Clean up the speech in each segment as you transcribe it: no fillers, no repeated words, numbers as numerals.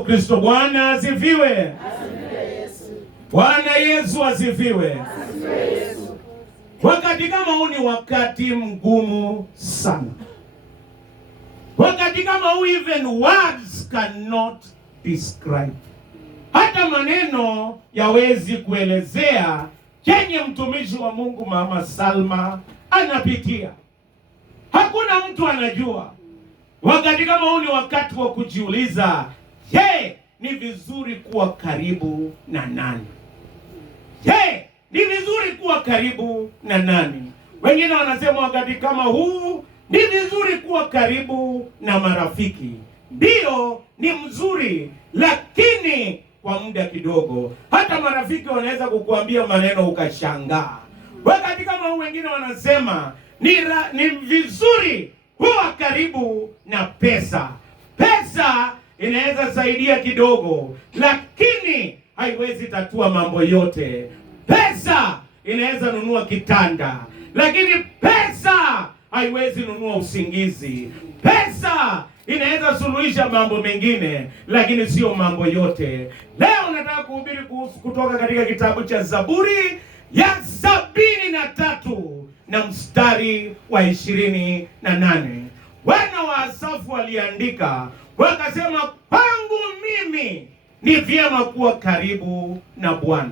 Kristo. Bwana asifiwe. Bwana Yesu asifiwe. Wakati kama huu ni wakati mgumu sana. Wakati kama huu even words cannot describe. Hata maneno yawezi kuelezea chenye mtumishi wa Mungu Mama Salma anapitia. Hakuna mtu anajua. Wakati kama huu ni wakati wa kujiuliza, je, ni vizuri kuwa karibu na nani? Je, ni vizuri kuwa karibu na nani? Wengine wanasema wakati kama huu ni vizuri kuwa karibu na marafiki. Ndio, ni mzuri, lakini kwa muda kidogo. Hata marafiki wanaweza kukuambia maneno ukashangaa. Wakati kama huu wengine wanasema ni vizuri kuwa karibu na pesa. Pesa inaweza saidia kidogo, lakini haiwezi tatua mambo yote. Pesa inaweza nunua kitanda, lakini pesa haiwezi nunua usingizi. Pesa inaweza suluhisha mambo mengine, lakini sio mambo yote. Leo nataka kuhubiri kutoka katika kitabu cha Zaburi ya 73 na mstari wa 28. Wana wa Asafu waliandika wakasema, kwangu mimi ni vyema kuwa karibu na Bwana.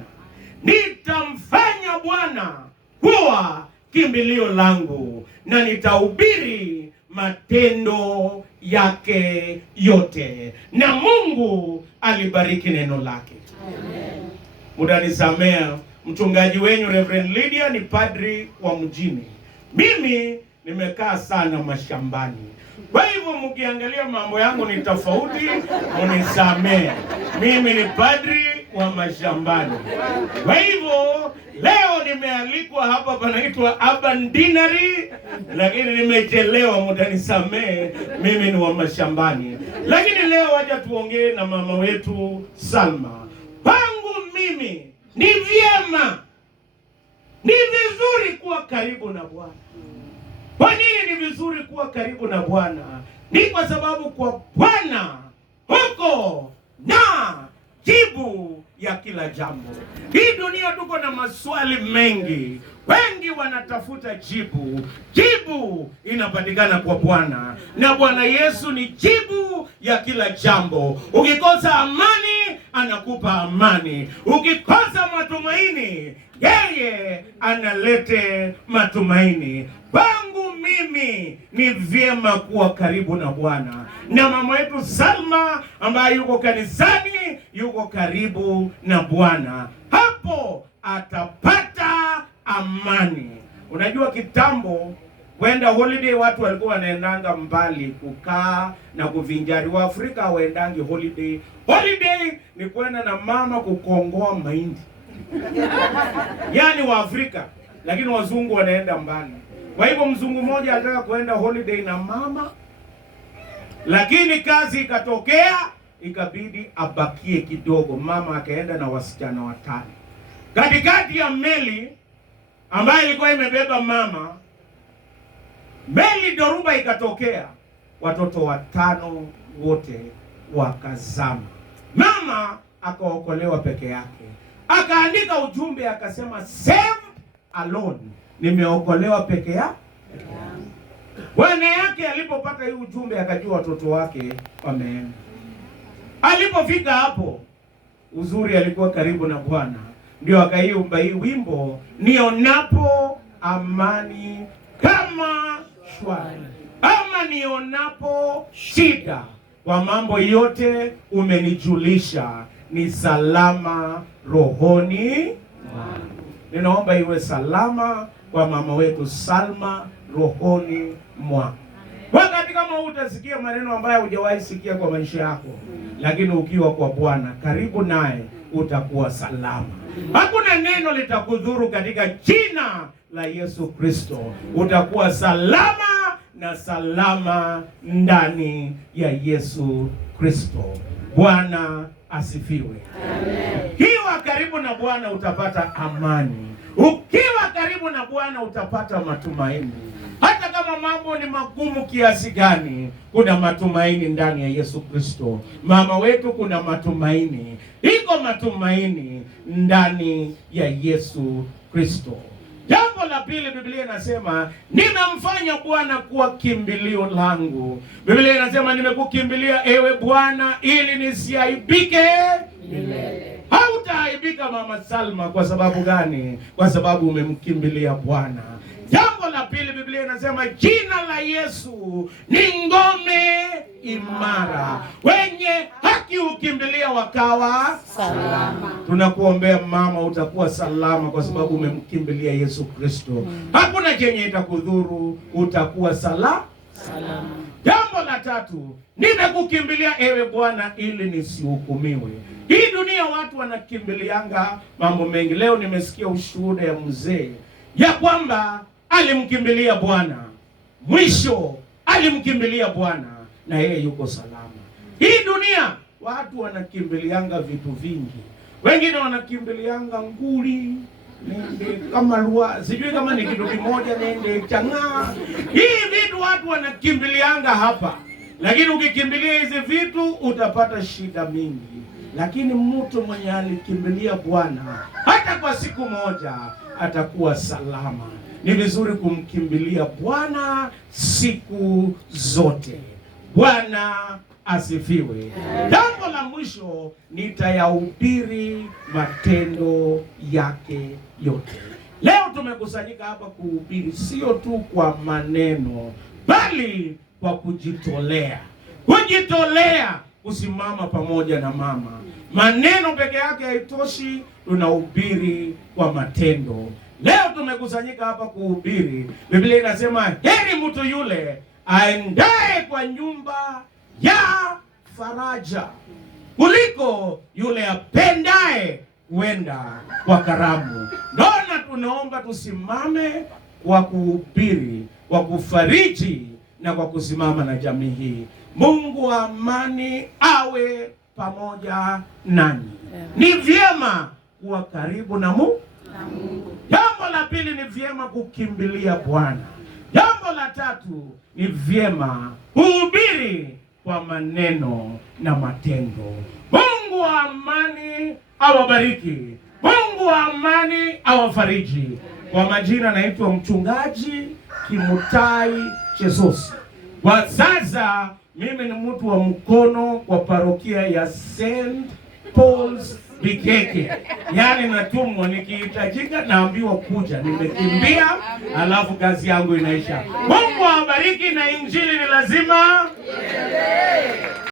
Nitamfanya Bwana kuwa kimbilio langu na nitahubiri matendo yake yote. Na Mungu alibariki neno lake. Amen. Mutanisamea, mchungaji wenyu Reverend Lydia ni padri wa mjini. Mimi nimekaa sana mashambani. Kwa hivyo mkiangalia mambo yangu ni tofauti, unisamee. Mimi ni padri wa mashambani. Kwa hivyo leo nimealikwa hapa panaitwa Urban Deanery, lakini nimechelewa, mtanisamee, mimi ni wa mashambani. Lakini leo acha tuongee na mama wetu Salma. Kwangu mimi ni vyema, ni vizuri kuwa karibu na Bwana. Kwa nini ni vizuri kuwa karibu na Bwana? Ni kwa sababu kwa Bwana huko na jibu ya kila jambo. Hii dunia tuko na maswali mengi. Wengi wanatafuta jibu. Jibu inapatikana kwa Bwana. Na Bwana Yesu ni jibu ya kila jambo. Ukikosa amani, anakupa amani. Ukikosa matumaini, yeye analete matumaini. Kwangu mimi ni vyema kuwa karibu na Bwana. Na mama yetu Salma ambaye yuko kanisani, yuko karibu na Bwana. Hapo atapata amani. Unajua kitambo kwenda holiday watu walikuwa wanaendanga mbali kukaa na kuvinjari. Wa Afrika hawaendangi holiday. Holiday ni kwenda na mama kukongoa mahindi. Yaani wa Afrika, lakini wazungu wanaenda mbali. Kwa hivyo mzungu mmoja alitaka kuenda holiday na mama, lakini kazi ikatokea, ikabidi abakie kidogo. Mama akaenda na wasichana 5. Katikati ya meli ambayo ilikuwa imebeba mama, meli dhoruba ikatokea, watoto 5 wote wakazama. Mama akaokolewa peke yake. Akaandika ujumbe akasema, saved alone, nimeokolewa peke yake. Bwana yake alipopata hii ujumbe akajua watoto wake wameenda. Alipofika hapo, uzuri alikuwa karibu na Bwana, ndio akaimba hii wimbo, nionapo amani kama shwari, ama nionapo shida, kwa mambo yote umenijulisha, ni salama rohoni. Ninaomba iwe salama kwa mama wetu Salma rohoni mwa. Wakati kama utasikia maneno ambayo hujawahi sikia kwa maisha yako, lakini ukiwa kwa Bwana karibu naye utakuwa salama. Hakuna neno litakudhuru katika jina la Yesu Kristo. Utakuwa salama na salama ndani ya Yesu Kristo. Bwana asifiwe. Amen. Ukiwa karibu na Bwana utapata amani. Ukiwa karibu na Bwana utapata matumaini. Hata kama mambo ni magumu kiasi gani, kuna matumaini ndani ya Yesu Kristo. Mama wetu, kuna matumaini, iko matumaini ndani ya Yesu Kristo. Jambo la pili, Biblia inasema nimemfanya Bwana kuwa kimbilio langu. Biblia inasema nimekukimbilia ewe Bwana ili nisiaibike milele. Hautaaibika Mama Salma. Kwa sababu gani? Kwa sababu umemkimbilia Bwana. Jambo la pili, Biblia inasema jina la Yesu ni ngome imara, wenye haki ukimbilia wakawa salama. Tunakuombea mama, utakuwa salama kwa sababu umemkimbilia Yesu Kristo. Hakuna chenye itakudhuru, utakuwa salama. Jambo la tatu, nimekukimbilia ewe Bwana ili nisihukumiwe. Hii dunia watu wanakimbilianga mambo mengi. Leo nimesikia ushuhuda ya mzee ya kwamba alimkimbilia Bwana, mwisho alimkimbilia Bwana na yeye yuko salama. Hii dunia watu wanakimbilianga vitu vingi. Wengine wanakimbilianga nguli, nende kama lua, sijui kama ni kitu kimoja, nende chang'aa. Hii vitu watu wanakimbilianga hapa. Lakini ukikimbilia hizi vitu utapata shida mingi. Lakini mtu mwenye alikimbilia Bwana hata kwa siku moja atakuwa salama. Ni vizuri kumkimbilia Bwana siku zote. Bwana asifiwe. Jambo la mwisho, nitayahubiri matendo yake yote. Leo tumekusanyika hapa kuhubiri sio tu kwa maneno, bali kwa kujitolea. Kujitolea kusimama pamoja na mama. Maneno peke yake haitoshi, tunahubiri kwa matendo. Leo tumekusanyika hapa kuhubiri. Biblia inasema heri mtu yule aendaye kwa nyumba ya faraja kuliko yule apendaye kwenda kwa karamu. Ndio tunaomba tusimame kwa kuhubiri, kwa kufariji na kwa kusimama na jamii hii. Mungu wa amani awe pamoja nanyi. Ni vyema kuwa karibu na Mungu. Jambo la pili, ni vyema kukimbilia Bwana. Jambo la tatu, ni vyema kuhubiri kwa maneno na matendo. Mungu wa amani awabariki. Mungu wa amani awafariji. Kwa majina naitwa Mchungaji Kimutai Chesosi. Kwa sasa mimi ni mtu wa mkono kwa parokia ya St. Paul's Bikeke. Yaani natumwa, nikihitajika naambiwa kuja. Nimekimbia, alafu kazi yangu inaisha. Mungu awabariki na injili ni lazima